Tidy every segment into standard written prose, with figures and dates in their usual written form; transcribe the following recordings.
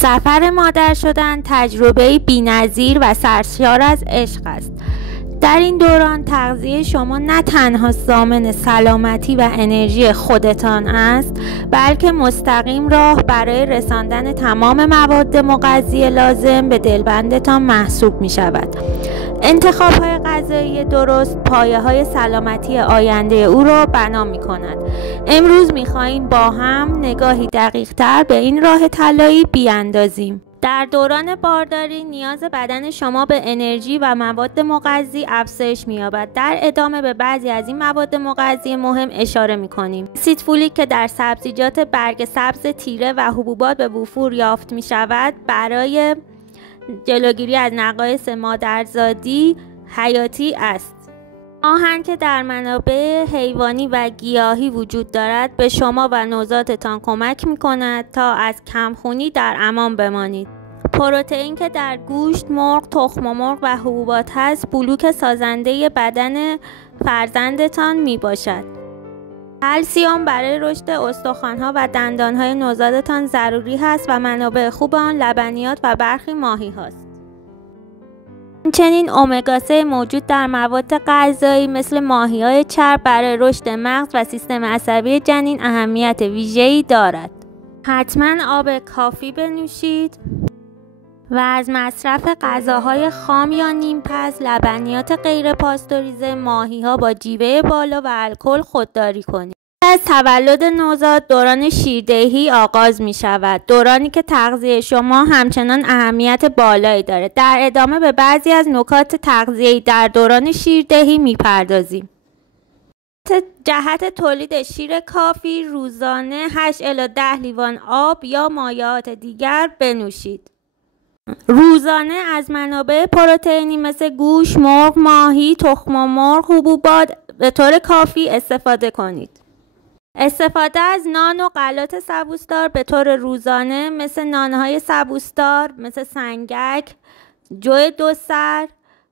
سفر مادر شدن تجربه‌ای بی‌نظیر و سرشار از عشق است. در این دوران تغذیه شما نه تنها ضامن سلامتی و انرژی خودتان است، بلکه مستقیم راه برای رساندن تمام مواد مغذی لازم به دلبندتان محسوب می شود. انتخاب‌های غذایی درست پایه‌های سلامتی آینده او را بنا می‌کند. امروز می‌خواهیم با هم نگاهی دقیق‌تر به این راه طلایی بیاندازیم. در دوران بارداری نیاز بدن شما به انرژی و مواد مغذی افزایش می‌یابد. در ادامه به بعضی از این مواد مغذی مهم اشاره می‌کنیم. اسید فولیک که در سبزیجات برگ سبز تیره و حبوبات به وفور یافت می‌شود، برای جلوگیری از نقایص مادرزادی حیاتی است. آهن که در منابع حیوانی و گیاهی وجود دارد به شما و نوزادتان کمک می کند تا از کمخونی در امان بمانید. پروتئین که در گوشت، مرغ، تخم مرغ و حبوبات هست بلوک سازنده بدن فرزندتان می باشد. کلسیم برای رشد استخوان‌ها و دندان‌های نوزادتان ضروری است و منابع خوب آن لبنیات و برخی ماهی هاست. همچنین امگا 3 موجود در مواد غذایی مثل ماهی‌های چرب برای رشد مغز و سیستم عصبی جنین اهمیت ویژه‌ای دارد. حتما آب کافی بنوشید و از مصرف غذاهای خام یا نیمپز، لبنیات غیر پاستوریزه، ماهی‌ها با جیوه بالا و الکل خودداری کنید. از تولد نوزاد دوران شیردهی آغاز می شود، دورانی که تغذیه شما همچنان اهمیت بالایی دارد. در ادامه به بعضی از نکات تغذیه‌ای در دوران شیردهی می پردازیم. جهت تولید شیر کافی روزانه 8 الی 10 لیوان آب یا مایعات دیگر بنوشید. روزانه از منابع پروتئینی مثل گوشت، مرغ، ماهی، تخم مرغ، حبوبات به طور کافی استفاده کنید. استفاده از نان و غلات سبوسدار به طور روزانه مثل نانهای سبوسدار، مثل سنگک، جو 2 سر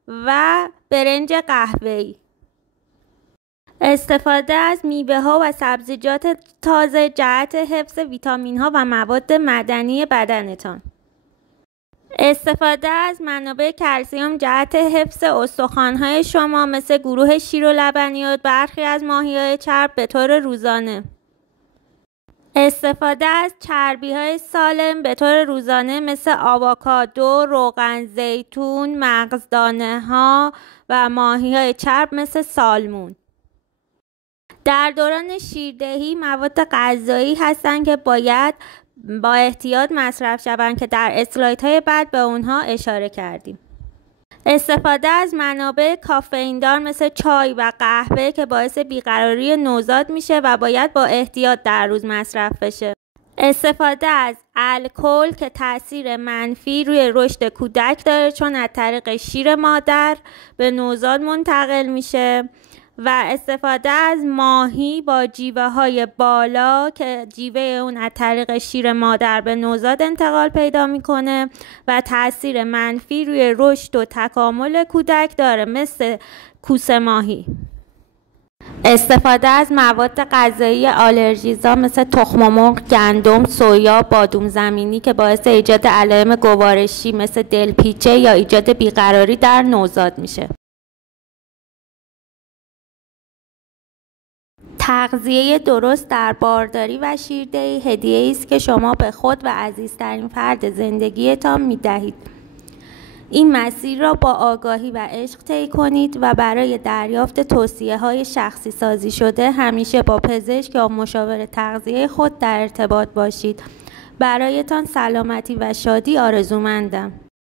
و برنج قهوه‌ای. استفاده از میوه‌ها و سبزیجات تازه جهت حفظ ویتامین‌ها و مواد معدنی بدنتان. استفاده از منابع کلسیم جهت حفظ استخوان‌های شما مثل گروه شیر و لبنیات، برخی از ماهی‌های چرب به طور روزانه. استفاده از چربی‌های سالم به طور روزانه مثل آووکادو، روغن زیتون، مغزدانه‌ها و ماهی‌های چرب مثل سالمون. در دوران شیردهی مواد غذایی هستند که باید با احتیاط مصرف شوند که در اسلایدهای بعد به اونها اشاره کردیم. استفاده از منابع کافئین دار مثل چای و قهوه که باعث بیقراری نوزاد میشه و باید با احتیاط در روز مصرف بشه. استفاده از الکل که تاثیر منفی روی رشد کودک داره چون از طریق شیر مادر به نوزاد منتقل میشه. و استفاده از ماهی با جیوه های بالا که جیوه اون از طریق شیر مادر به نوزاد انتقال پیدا میکنه و تاثیر منفی روی رشد و تکامل کودک داره مثل کوسه ماهی. استفاده از مواد غذایی آلرژیزا مثل تخم مرغ، گندم، سویا، بادوم زمینی که باعث ایجاد علائم گوارشی مثل دلپیچه یا ایجاد بیقراری در نوزاد میشه. تغذیه درست در بارداری و شیردهی هدیه‌ای است که شما به خود و عزیزترین فرد زندگیتان می‌دهید. این مسیر را با آگاهی و عشق طی کنید و برای دریافت توصیه‌های شخصی سازی شده همیشه با پزشک یا مشاور تغذیه خود در ارتباط باشید. برایتان سلامتی و شادی آرزومندم.